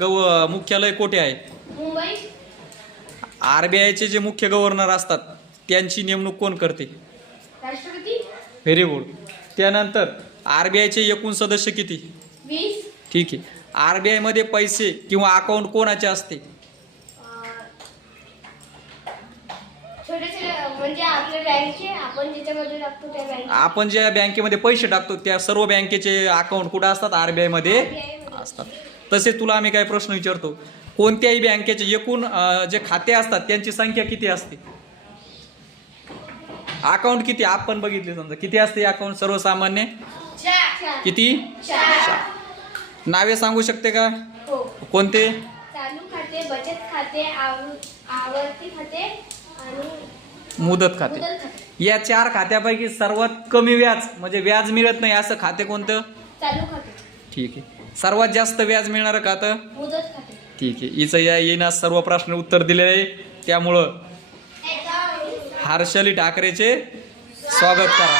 मुख्यालय कोठे आहे? मुंबई. आरबीआयचे जे मुख्य गव्हर्नर असतात त्यांची नेमणूक कोण करते? राष्ट्रपती. Very good. त्यानंतर आरबीआयचे एकूण सदस्य किती? 20. ठीक आहे. आरबीआय मध्ये पैसे किंवा अकाउंट कोणाचे असते? छोटे म्हणजे आपल्या बँकचे आपण ज्याच्यामध्ये टाकतो त्या बँक. आपण ज्या बँकेमध्ये पैसे टाकतो त्या सर्व बँकेचे अकाउंट कुठं असतात? आरबीआय मध्ये असतात. तसेच तुला आम्ही काय प्रश्न विचारतो, कोणत्याही बँकेचे एकूण जे खाते असतात त्यांची संख्या किती असते? अकाउंट किती आपण बघितले समजा किती असते अकाउंट सर्वसामान्य? 4. किती? 4. नावे सांगू शकते का? हो. कोणते? चालू खाते, बचत खाते, आवर्ती खाते आणि मुदत खाते. मुदत खाते. या 4 खात्यापैकी सर्वात कमी व्याज म्हणजे व्याज मिळत नाही असं खाते कोणतं? चालू खाते. ठीक आहे. सर्वात जास्त व्याज मिळणारं खातं? मुदत खाते. ठीक आहे. हिचं या येईना सर्व प्रश्न उत्तर दिलेले आहे, त्यामुळं हर्षली ठाकरेचे स्वागत करा.